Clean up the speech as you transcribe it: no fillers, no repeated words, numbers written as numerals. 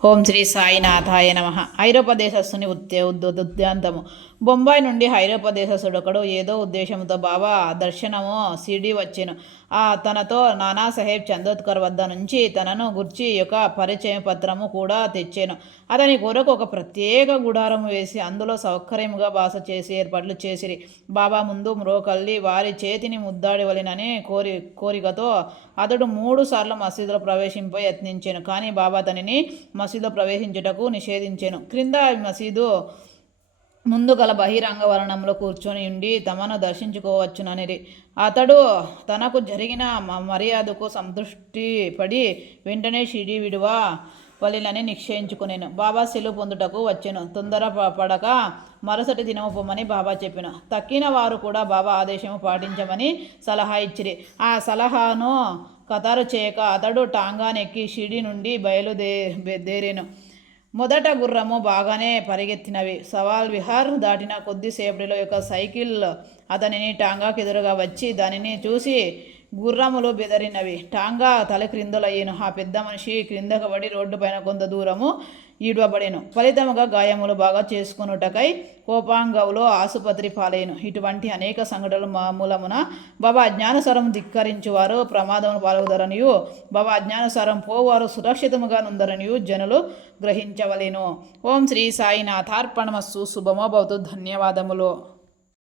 ఓం శ్రీ సాయినాథాయ నమ. ఐరోపా దేశస్థుని ఉద్యాంతము. బొంబాయి నుండి ఐరోపా దేశస్థుడొకడు ఏదో ఉద్దేశంతో బాబా దర్శనము సిడి వచ్చెను. తనతో నానాసాహెబ్ చందోద్కర్ వద్ద నుంచి తనను గుర్చి యొక్క పరిచయ పత్రము కూడా తెచ్చాను. అతని కొరకు ఒక ప్రత్యేక గుడారము వేసి అందులో సౌకర్యముగా బాస చేసి ఏర్పాట్లు చేసిరి. బాబా ముందు మ్రోకల్లి వారి చేతిని ముద్దాడవలెనని కోరికతో అతడు 3 సార్లు మసీదులో ప్రవేశింప యత్నించాను. కానీ బాబా అతనిని మసీదులో ప్రవేశించుటకు నిషేధించాను. క్రింద మసీదు ముందు గల బహిరంగ వర్ణంలో కూర్చొని ఉండి తమను దర్శించుకోవచ్చునని అతడు తనకు జరిగిన మర్యాదకు సంతృష్టి పడి వెంటనే షిడి విడువ వలినని నిశ్చయించుకునేను. బాబా సెలవు పొందుటకు వచ్చాను. తొందర పడక మరుసటి దినము పొమ్మని బాబా చెప్పిన. తక్కిన వారు కూడా బాబా ఆదేశము పాటించమని సలహా ఇచ్చిరి. ఆ సలహాను ఖతారు చేయక అతడు టాంగానెక్కి షిడి నుండి బయలుదేరేను. మొదట గుర్రము బాగానే పరిగెత్తినవి. సవాల్ విహార్ దాటిన కొద్దిసేపటిలో యొక్క సైకిల్ అతనిని టాంగాకు ఎదురుగా వచ్చి దానిని చూసి గుర్రములు బెదరినవి. టాంగా తల క్రిందులయ్యేను. ఆ పెద్ద మనిషి క్రిందకు పడి రోడ్డు పైన కొంత దూరము ఈడ్వబడేను. ఫలితముగా గాయములు బాగా చేసుకున్నటకై కోపాంగవులో ఆసుపత్రి పాలైను. ఇటువంటి అనేక సంఘటనలు మూలమున బాబా అజ్ఞానసారం ధిక్కరించువారు ప్రమాదమును పాల్గొదరనియు బాబా అజ్ఞానసారం పోవారు సురక్షితముగా నుందరనియు జనులు గ్రహించవలెను. ఓం శ్రీ సాయినాథార్పణమస్సు. శుభమో భవతు. ధన్యవాదములు.